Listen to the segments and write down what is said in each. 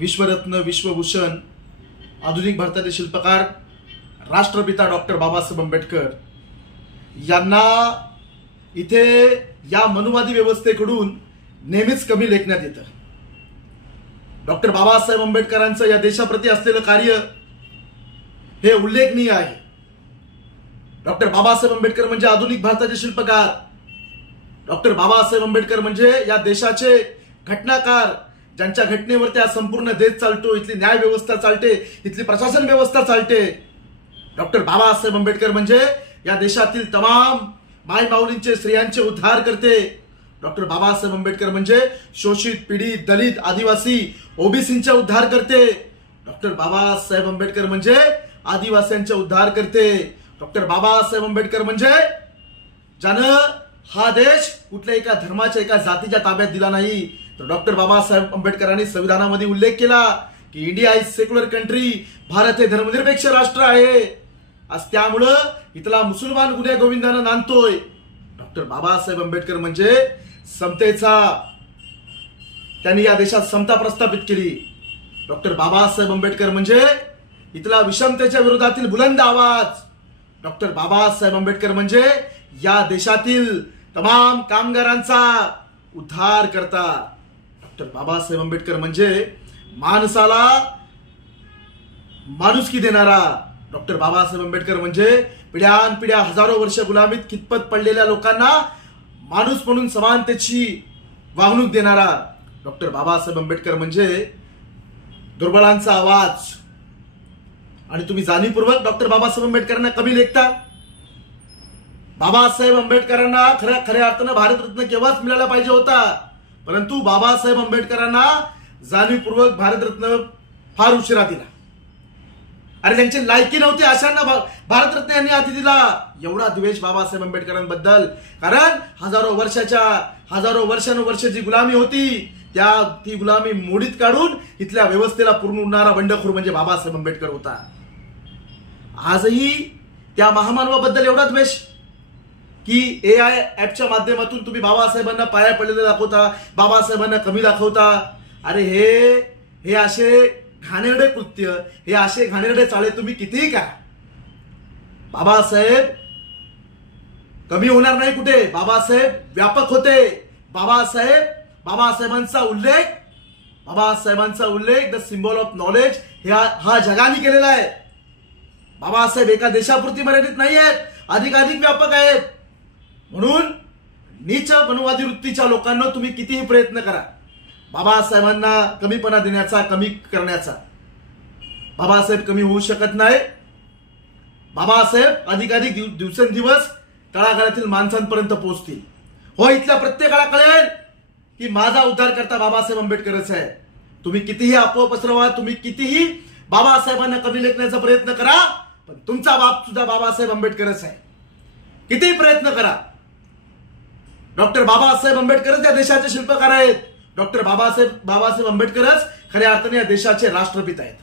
विश्वरत्न, विश्वभूषण, आधुनिक भारताचे शिल्पकार, राष्ट्रपिता डॉक्टर बाबासाहेब आंबेडकर यांना इथे या मनुवादी व्यवस्थेकडून नेहमीच कमी लेखण्यात येतं. डॉक्टर बाबासाहेब आंबेडकरांचं या देशाप्रती असलेलं कार्य हे उल्लेखनीय आहे. डॉक्टर बाबासाहेब आंबेडकर म्हणजे आधुनिक भारताचे शिल्पकार. डॉक्टर बाबासाहेब आंबेडकर म्हणजे या देशाचे घटनाकार, ज्यांच्या घटनेवरती हा संपूर्ण देश चालतो, इथली न्याय व्यवस्था चालते, इथली प्रशासन व्यवस्था चालते. डॉक्टर बाबासाहेब आंबेडकर म्हणजे या देशातील तमाम माय माऊलींचे, स्त्रियांचे उद्धार करते. डॉक्टर बाबासाहेब आंबेडकर म्हणजे शोषित, पीडित, दलित, आदिवासी, ओबीसींचा उद्धार करते. डॉक्टर बाबासाहेब आंबेडकर म्हणजे आदिवासींचा उद्धार करते. डॉक्टर बाबासाहेब आंबेडकर म्हणजे ज्यानं हा देश कुठल्या एका धर्माच्या, एका जातीच्या ताब्यात दिला नाही. तर डॉक्टर बाबासाहेब आंबेडकरांनी संविधानामध्ये उल्लेख केला की India is secular country, Bharat हे धर्मनिरपेक्ष राष्ट्र आहे. आज त्यामुळं इथला मुसलमान गुन्हे गोविंदानं नांदतोय. डॉक्टर बाबासाहेब आंबेडकर म्हणजे समतेचा, त्यांनी या देशात समता प्रस्थापित केली. डॉक्टर बाबासाहेब आंबेडकर म्हणजे इथला विषमतेच्या विरोधातील बुलंद आवाज. डॉक्टर बाबासाहेब आंबेडकर म्हणजे या देशातील तमाम कामगारांचा उद्धार करता. डॉक्टर बाबासाहेब आंबेडकर म्हणजे माणसाला माणुसकी देणारा. डॉक्टर बाबासाहेब आंबेडकर म्हणजे पिढ्यानपिढ्या, हजारो वर्ष गुलामीत खितपत पडलेल्या लोकांना माणूस म्हणून समानतेची वागणूक देणारा. डॉक्टर बाबासाहेब आंबेडकर म्हणजे दुर्बलांचा आवाज. आणि तुम्ही जाणीवपूर्वक डॉक्टर बाबासाहेब आंबेडकरांना कमी लेखता. बाबासाहेब आंबेडकरांना खऱ्या अर्थानं भारतरत्न केव्हाच मिळाला पाहिजे होता, परंतु बाबासाहेब आंबेडकरांना जाणीवपूर्वक भारतरत्न फार उशिरा दिला. अरे त्यांची लायकी नव्हती अशांना भारतरत्न यांनी आधी दिला. एवढा द्वेष बाबासाहेब आंबेडकरांबद्दल, कारण हजारो वर्षानुवर्ष जी गुलामी होती ती गुलामी मोडीत काढून इथल्या व्यवस्थेला पूर्ण उडणारा बंडखोर म्हणजे बाबासाहेब आंबेडकर होता. आजही त्या महामानवाबद्दल एवढा द्वेष की AI ऍपच्या माध्यमातून तुम्ही बाबासाहेबांना पाया पडलेलं दाखवता, बाबासाहेबांना कमी दाखवता. अरे हे असे घाणेरडे कृत्य, हे असे घाणेरडे चाळे तुम्ही कितीही करा, बाबासाहेब कमी होणार नाही कुठे. बाबासाहेब व्यापक होते. बाबासाहेबांचा उल्लेख द सिम्बॉल ऑफ नॉलेज हा जगाने केलेला आहे. बाबासाहेब एका देशापुरती मर्यादित नाही आहेत, अधिकाधिक व्यापक आहेत. म्हणून नीच मनुवादी वृत्तीच्या लोकांना तुम्ही कितीही प्रयत्न करा बाबासाहेबांना कमीपणा देण्याचा, कमी करण्याचा, बाबासाहेब कमी होऊ शकत नाही. बाबासाहेब अधिकाधिक दिवसेंदिवस तळागाळातील माणसांपर्यंत पोहोचतील. हो, इथल्या प्रत्येकाला कळेल की माझा उद्धार करता बाबासाहेब आंबेडकरच आहे. तुम्ही कितीही अफवा पसरवा, तुम्ही कितीही बाबासाहेबांना कमी लेखण्याचा प्रयत्न करा, पण तुमचा बाप सुद्धा बाबासाहेब आंबेडकरच आहे. कितीही प्रयत्न करा, डॉक्टर बाबासाहेब आंबेडकरच या देशाचे शिल्पकार आहेत. डॉक्टर बाबासाहेब आंबेडकरच खऱ्या अर्थाने या देशाचे राष्ट्रपिता आहेत.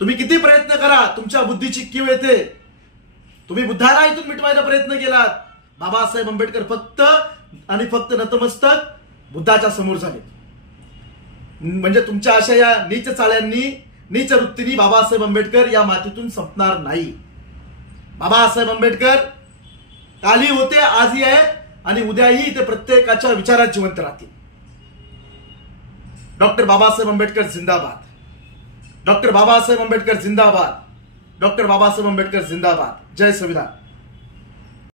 तुम्ही किती प्रयत्न करा, तुमच्या बुद्धीची कीव येते. तुम्ही बुद्धाला इथून मिटवायचा प्रयत्न केलात. बाबासाहेब आंबेडकर फक्त नतमस्तक बुद्धाच्या समोर झाले. म्हणजे तुमच्या अशा या नीच चाळ्यांनी, नीच वृत्तीने बाबासाहेब आंबेडकर या मातीतून संपणार नाही. बाबासाहेब आंबेडकर काली होते, आजही आहेत आणि उद्याही ते प्रत्येकाच्या विचारात जिवंत राहतील. डॉक्टर बाबासाहेब आंबेडकर जिंदाबाद. डॉक्टर बाबासाहेब आंबेडकर जिंदाबाद. डॉक्टर बाबासाहेब आंबेडकर जिंदाबाद. जय संविधान.